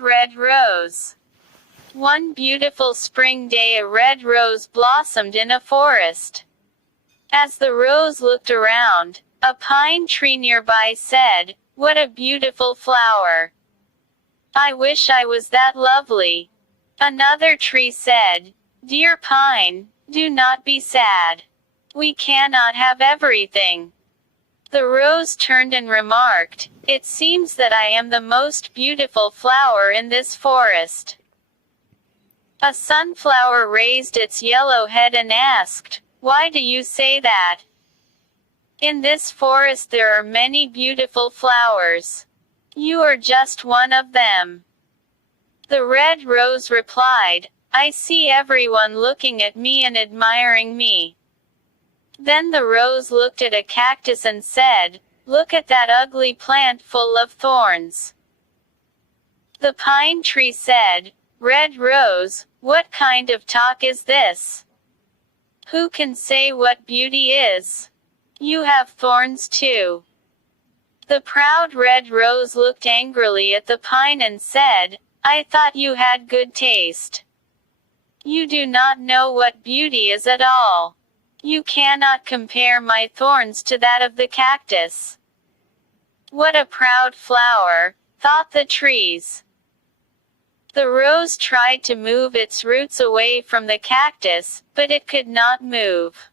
Red rose. One beautiful spring day a red rose blossomed in a forest. As the rose looked around, a pine tree nearby said, "What a beautiful flower. I wish I was that lovely." Another tree said, "Dear pine, do not be sad. We cannot have everything." The rose turned and remarked, "It seems that I am the most beautiful flower in this forest." A sunflower raised its yellow head and asked, "Why do you say that? In this forest there are many beautiful flowers. You are just one of them." The red rose replied, "I see everyone looking at me and admiring me." Then the rose looked at a cactus and said, "Look at that ugly plant full of thorns." The pine tree said, "Red rose, what kind of talk is this? Who can say what beauty is? You have thorns too." The proud red rose looked angrily at the pine and said, "I thought you had good taste. You do not know what beauty is at all. You cannot compare my thorns to that of the cactus." What a proud flower, thought the trees. The rose tried to move its roots away from the cactus, but it could not move.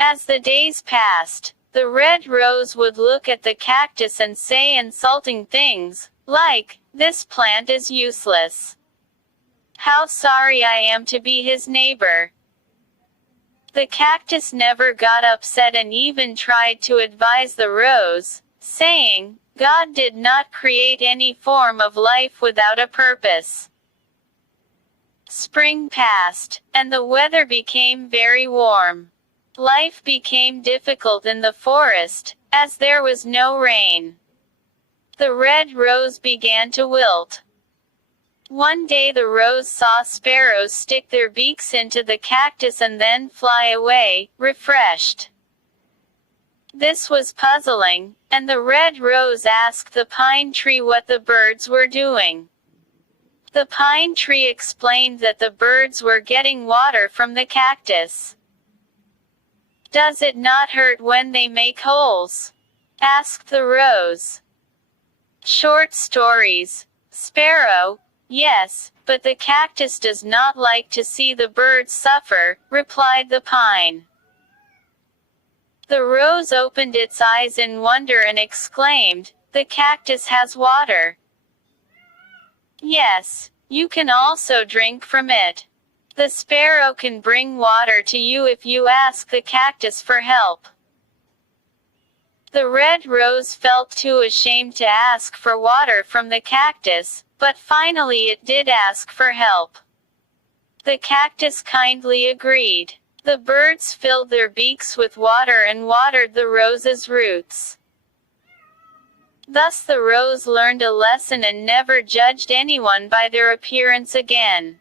As the days passed, the red rose would look at the cactus and say insulting things, like, "This plant is useless. How sorry I am to be his neighbor." The cactus never got upset and even tried to advise the rose, saying, "God did not create any form of life without a purpose." Spring passed, and the weather became very warm. Life became difficult in the forest, as there was no rain. The red rose began to wilt. One day the rose saw sparrows stick their beaks into the cactus and then fly away, refreshed. This was puzzling, and the red rose asked the pine tree what the birds were doing. The pine tree explained that the birds were getting water from the cactus. "Does it not hurt when they make holes?" asked the rose. Short stories. Sparrow, yes, but the cactus does not like to see the birds suffer, replied the pine. The rose opened its eyes in wonder and exclaimed, "The cactus has water. Yes, you can also drink from it. The sparrow can bring water to you if you ask the cactus for help." The red rose felt too ashamed to ask for water from the cactus, but finally it did ask for help. The cactus kindly agreed. The birds filled their beaks with water and watered the rose's roots. Thus the rose learned a lesson and never judged anyone by their appearance again.